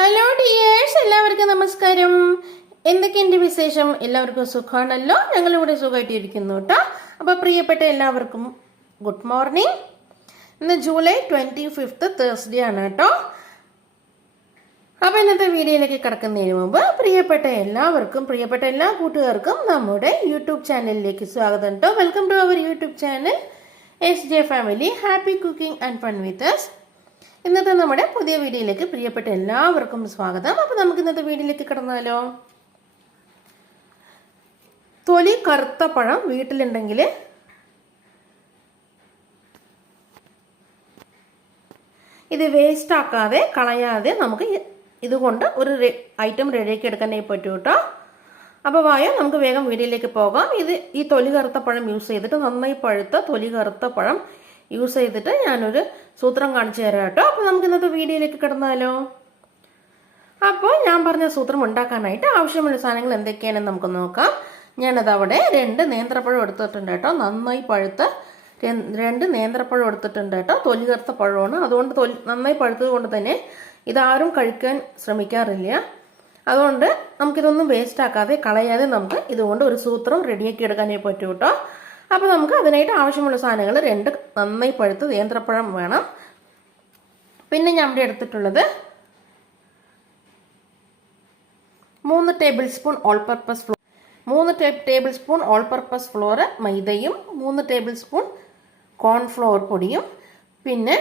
Hello dears, എല്ലാവർക്കും നമസ്കാരം. എന്തൊക്കെയുണ്ട് വിശേഷം? എല്ലാവർക്കും സുഖമാണല്ലോ? ഞങ്ങളിവിടെ സുഖമായിട്ടിരിക്കുന്നു കേട്ടോ. അപ്പോൾ പ്രിയപ്പെട്ട എല്ലാവർക്കും ഗുഡ് മോർണിംഗ്. ഇന്ന് ജൂലൈ 25 തേഴ്സ്ഡേ ആണ് കേട്ടോ. അപ്പോൾ ഇന്നത്തെ വീഡിയോയിലേക്ക് കിടക്കുന്നതിന് മുമ്പ് പ്രിയപ്പെട്ട എല്ലാ കൂട്ടുകാർക്കും നമ്മുടെ യൂട്യൂബ് ചാനലിലേക്ക് സ്വാഗതം കേട്ടോ. Welcome to our YouTube channel SJ family happy cooking and fun with us. ഇന്നത്തെ നമ്മുടെ പുതിയ വീഡിയോയിലേക്ക് പ്രിയപ്പെട്ട എല്ലാവർക്കും സ്വാഗതം. അപ്പോൾ നമുക്ക് ഇന്നത്തെ വീഡിയോയിലേക്ക് കിടന്നാലോ? തൊലി കറുത്ത പഴം വീട്ടിലുണ്ടെങ്കിൽ ഇത് വേസ്റ്റ് ആക്കാതെ കളയാതെ നമുക്ക് ഇതുകൊണ്ട് ഒരു ഐറ്റം റെഡിയാക്കി എടുക്കാനായി പറ്റും കേട്ടോ. അപ്പോൾ വായോ നമുക്ക് വേഗം വീഡിയോയിലേക്ക് പോകാം. ഈ തൊലി കറുത്ത പഴം യൂസ് ചെയ്തിട്ട്, നന്നായി പഴുത്ത തൊലി കറുത്ത പഴം യൂസ് ചെയ്തിട്ട് ഞാനൊരു സൂത്രം കാണിച്ചു തരാം കേട്ടോ. അപ്പോൾ നമുക്ക് ഇന്നത്തെ വീഡിയോയിലേക്ക് കിടന്നാലോ? അപ്പോൾ ഞാൻ പറഞ്ഞ സൂത്രം ഉണ്ടാക്കാനായിട്ട് ആവശ്യമുള്ള സാധനങ്ങൾ എന്തൊക്കെയാണെന്ന് നമുക്ക് നോക്കാം. ഞാനത് അവിടെ 2 നേന്ത്രപ്പഴം എടുത്തിട്ടുണ്ട് കേട്ടോ. നന്നായി പഴുത്ത 2 നേന്ത്രപ്പഴം എടുത്തിട്ടുണ്ട് കേട്ടോ. തൊലി കറുത്ത പഴമാണ്, അതുകൊണ്ട് നന്നായി പഴുത്തത് കൊണ്ട് തന്നെ ഇതാരും കഴിക്കാൻ ശ്രമിക്കാറില്ല. അതുകൊണ്ട് നമുക്കിതൊന്നും വേസ്റ്റ് ആക്കാതെ കളയാതെ നമുക്ക് ഇതുകൊണ്ട് ഒരു സൂത്രം റെഡിയാക്കി എടുക്കാനേ പറ്റൂ കേട്ടോ. അപ്പോൾ നമുക്ക് അതിനായിട്ട് ആവശ്യമുള്ള സാധനങ്ങൾ 2 നന്നായി പഴുത്ത നേന്ത്രപ്പഴം വേണം. പിന്നെ ഞാൻ ഇവിടെ എടുത്തിട്ടുള്ളത് 3 table spoon all purpose floor, 3 table spoon all purpose floor മൈദയും 3 ടേബിൾ സ്പൂൺ കോൺഫ്ലവർ പൊടിയും, പിന്നെ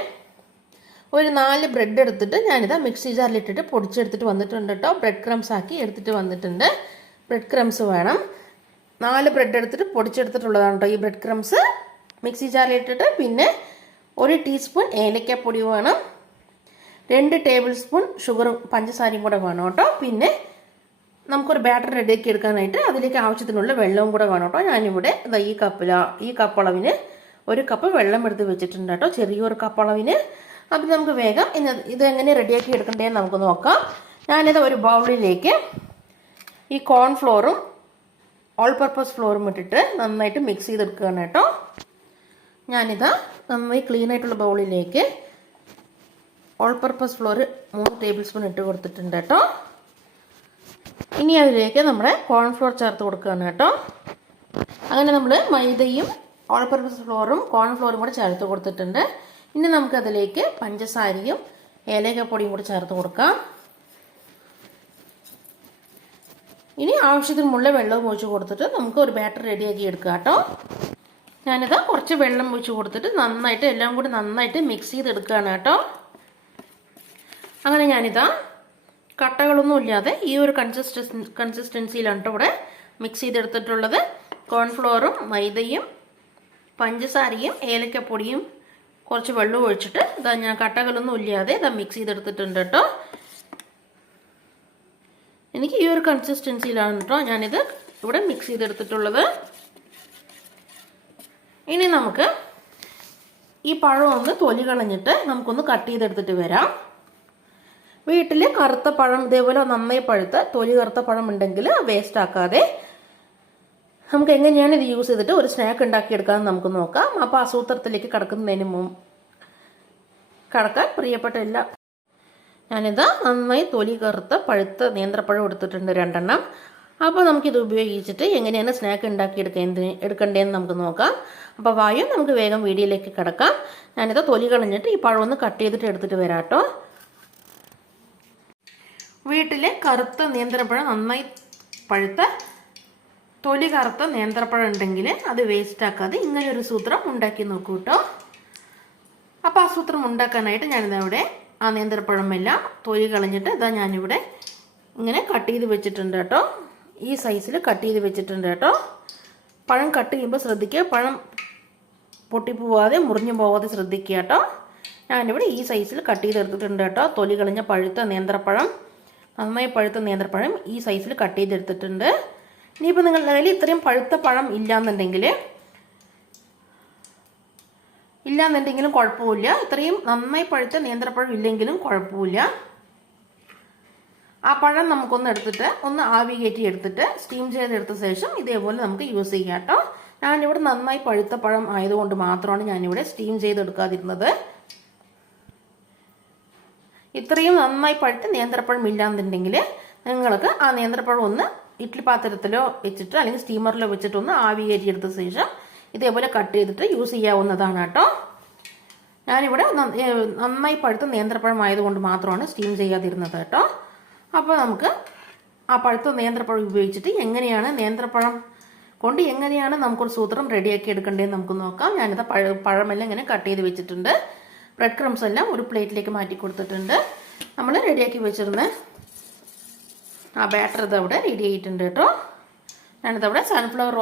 ഒരു 4 ബ്രെഡ് എടുത്തിട്ട് ഞാനിതാ മിക്സി ജാറിലിട്ടിട്ട് പൊടിച്ചെടുത്തിട്ട് വന്നിട്ടുണ്ട് കേട്ടോ. ബ്രെഡ് ക്രംസ് ആക്കി എടുത്തിട്ട് വന്നിട്ടുണ്ട്. ബ്രെഡ് ക്രംസ് വേണം. 4 ബ്രെഡ് എടുത്തിട്ട് പൊടിച്ചെടുത്തിട്ടുള്ളതാണ് കേട്ടോ ഈ ബ്രെഡ് ക്രംസ്. മിക്സി ജാറിലിട്ടിട്ട് പിന്നെ 1 ടീസ്പൂൺ ഏലക്കപ്പൊടി വേണം. 2 ടേബിൾ സ്പൂൺ ഷുഗറും പഞ്ചസാരയും കൂടെ വേണം കേട്ടോ. പിന്നെ നമുക്കൊരു ബാറ്റർ റെഡിയാക്കി എടുക്കാനായിട്ട് അതിലേക്ക് ആവശ്യത്തിനുള്ള വെള്ളവും കൂടെ വേണം കേട്ടോ. ഞാനിവിടെ ഈ കപ്പളവിന് 1 കപ്പ് വെള്ളം എടുത്ത് വെച്ചിട്ടുണ്ട് കേട്ടോ, ചെറിയൊരു കപ്പളവിന്. അപ്പം നമുക്ക് വേഗം ഇതെങ്ങനെ റെഡിയാക്കി എടുക്കണ്ടേന്ന് നമുക്ക് നോക്കാം. ഞാനിത് ഒരു ബൗളിലേക്ക് ഈ കോൺഫ്ലോറും ഓൾ പർപ്പസ് ഫ്ലോറും ഇട്ടിട്ട് നന്നായിട്ട് മിക്സ് ചെയ്തെടുക്കുകയാണ് കേട്ടോ. ഞാനിതാ നന്നായി ക്ലീൻ ആയിട്ടുള്ള ബൗളിലേക്ക് all purpose floor 3 table spoon ഇട്ട് കൊടുത്തിട്ടുണ്ട് കേട്ടോ. ഇനി അതിലേക്ക് നമ്മുടെ കോൺഫ്ലോർ ചേർത്ത് കൊടുക്കുകയാണ് കേട്ടോ. അങ്ങനെ നമ്മൾ മൈദയും ഓൾ പർപ്പസ് ഫ്ലോറും കോൺഫ്ലോറും കൂടെ ചേർത്ത് കൊടുത്തിട്ടുണ്ട്. ഇനി നമുക്കതിലേക്ക് പഞ്ചസാരയും ഏലക്കപ്പൊടിയും കൂടി ചേർത്ത് കൊടുക്കാം. ഇനി ആവശ്യത്തിനുള്ള വെള്ളം ഒഴിച്ച് കൊടുത്തിട്ട് നമുക്ക് ഒരു ബാറ്റർ റെഡിയാക്കി എടുക്കാം കേട്ടോ. ഞാനിതാ കുറച്ച് വെള്ളം ഒഴിച്ച് കൊടുത്തിട്ട് നന്നായിട്ട് എല്ലാം കൂടി നന്നായിട്ട് മിക്സ് ചെയ്തെടുക്കുകയാണ് കേട്ടോ. അങ്ങനെ ഞാനിതാ കട്ടകളൊന്നും ഇല്ലാതെ ഈ ഒരു കൺസിസ്റ്റൻസിയിലാണ് കേട്ടോ ഇവിടെ മിക്സ് ചെയ്തെടുത്തിട്ടുള്ളത്. കോൺഫ്ലോറും മൈദയും പഞ്ചസാരയും ഏലക്കപ്പൊടിയും കുറച്ച് വെള്ളം ഒഴിച്ചിട്ട് ഇതാ ഞാൻ കട്ടകളൊന്നും ഇല്ലാതെ ഇതാ മിക്സ് ചെയ്തെടുത്തിട്ടുണ്ട് കേട്ടോ. എനിക്ക് ഈ ഒരു കൺസിസ്റ്റൻസിയിലാണ് കേട്ടോ ഞാനിത് ഇവിടെ മിക്സ് ചെയ്തെടുത്തിട്ടുള്ളത്. ഇനി നമുക്ക് ഈ പഴം ഒന്ന് തൊലി കളഞ്ഞിട്ട് നമുക്കൊന്ന് കട്ട് ചെയ്തെടുത്തിട്ട് വരാം. വീട്ടിൽ കറുത്ത പഴം ഇതേപോലെ നന്നായി പഴുത്ത തൊലി കറുത്ത പഴം ഉണ്ടെങ്കിൽ വേസ്റ്റ് ആക്കാതെ നമുക്ക് എങ്ങനെയാണ് ഇത് യൂസ് ചെയ്തിട്ട് ഒരു സ്നാക്ക് ഉണ്ടാക്കിയെടുക്കാമെന്ന് നമുക്ക് നോക്കാം. അപ്പോൾ ആ സൂത്രത്തിലേക്ക് കടക്കുന്നതിന് കടക്കാൻ പ്രിയപ്പെട്ട ഞാനിതാ നന്നായി തൊലി കറുത്ത പഴുത്ത നേന്ത്രപ്പഴം എടുത്തിട്ടുണ്ട് 2 എണ്ണം. അപ്പോൾ നമുക്കിത് ഉപയോഗിച്ചിട്ട് എങ്ങനെയാണ് സ്നാക്ക് എടുക്കേണ്ടതെന്ന് നമുക്ക് നോക്കാം. അപ്പോൾ വായു നമുക്ക് വേഗം വീഡിയോയിലേക്ക് കിടക്കാം. ഞാനിത് തൊലി കളഞ്ഞിട്ട് ഈ പഴം ഒന്ന് കട്ട് ചെയ്തിട്ട് എടുത്തിട്ട് വരാം കേട്ടോ. വീട്ടിലെ കറുത്ത നേന്ത്രപ്പഴം നന്നായി പഴുത്ത തൊലി കറുത്ത നേന്ത്രപ്പഴം ഉണ്ടെങ്കിൽ അത് വേസ്റ്റ് ആക്കാതെ ഇങ്ങനെയൊരു സൂത്രം ഉണ്ടാക്കി നോക്കൂ കേട്ടോ. അപ്പോൾ ആ സൂത്രം ഉണ്ടാക്കാനായിട്ട് ഞാനിതവിടെ ആ നേന്ത്രപ്പഴം എല്ലാം തൊലി കളഞ്ഞിട്ട് ഇതാ ഞാനിവിടെ ഇങ്ങനെ കട്ട് ചെയ്ത് വെച്ചിട്ടുണ്ട് കേട്ടോ. ഈ സൈസിൽ കട്ട് ചെയ്ത് വെച്ചിട്ടുണ്ട് കേട്ടോ. പഴം കട്ട് ചെയ്യുമ്പോൾ ശ്രദ്ധിക്കുക, പഴം പൊട്ടിപ്പോവാതെ മുറിഞ്ഞു പോവാതെ ശ്രദ്ധിക്കുക കേട്ടോ. ഞാനിവിടെ ഈ സൈസിൽ കട്ട് ചെയ്തെടുത്തിട്ടുണ്ട് കേട്ടോ. തൊലി കളഞ്ഞ പഴുത്ത നേന്ത്രപ്പഴം, നന്നായി പഴുത്ത നേന്ത്രപ്പഴം ഈ സൈസിൽ കട്ട് ചെയ്തെടുത്തിട്ടുണ്ട്. ഇനിയിപ്പോൾ നിങ്ങളുടെ കയ്യിൽ ഇത്രയും പഴുത്ത പഴം ഇല്ലാന്നുണ്ടെങ്കിലും കുഴപ്പമില്ല. ഇത്രയും നന്നായി പഴുത്ത നേന്ത്രപ്പഴം ഇല്ലെങ്കിലും കുഴപ്പമില്ല. ആ പഴം നമുക്കൊന്ന് എടുത്തിട്ട് ഒന്ന് ആവി കയറ്റി എടുത്തിട്ട് സ്റ്റീം ചെയ്തെടുത്ത ശേഷം ഇതേപോലെ നമുക്ക് യൂസ് ചെയ്യാം കേട്ടോ. ഞാനിവിടെ നന്നായി പഴുത്ത പഴം ആയതുകൊണ്ട് മാത്രമാണ് ഞാനിവിടെ സ്റ്റീം ചെയ്തെടുക്കാതിരുന്നത്. ഇത്രയും നന്നായി പഴുത്ത് നേന്ത്രപ്പഴം ഇല്ലാന്നുണ്ടെങ്കിൽ നിങ്ങൾക്ക് ആ നേന്ത്രപ്പഴം ഒന്ന് ഇഡ്ഡലി പാത്രത്തിലോ വെച്ചിട്ട് അല്ലെങ്കിൽ സ്റ്റീമറിലോ വെച്ചിട്ട് ഒന്ന് ആവി കയറ്റിയെടുത്ത ശേഷം ഇതേപോലെ കട്ട് ചെയ്തിട്ട് യൂസ് ചെയ്യാവുന്നതാണ് കേട്ടോ. ഞാനിവിടെ നന്നായി പഴുത്ത നേന്ത്രപ്പഴം ആയതുകൊണ്ട് മാത്രമാണ് സ്റ്റീം ചെയ്യാതിരുന്നത് കേട്ടോ. അപ്പോൾ നമുക്ക് ആ പഴുത്ത നേന്ത്രപ്പഴം ഉപയോഗിച്ചിട്ട് നേന്ത്രപ്പഴം കൊണ്ട് എങ്ങനെയാണ് നമുക്കൊരു സൂത്രം റെഡിയാക്കി എടുക്കേണ്ടതെന്ന് നമുക്ക് നോക്കാം. ഞാനിത് പഴമെല്ലാം ഇങ്ങനെ കട്ട് ചെയ്ത് വെച്ചിട്ടുണ്ട്. ബ്രെഡ് ക്രംസ് എല്ലാം ഒരു പ്ലേറ്റിലേക്ക് മാറ്റി കൊടുത്തിട്ടുണ്ട്. നമ്മൾ റെഡിയാക്കി വെച്ചിരുന്ന ആ ബാറ്റർ ഇതവിടെ റെഡി ആയിട്ടുണ്ട് കേട്ടോ. ഞാനിതവിടെ സൺഫ്ലവർ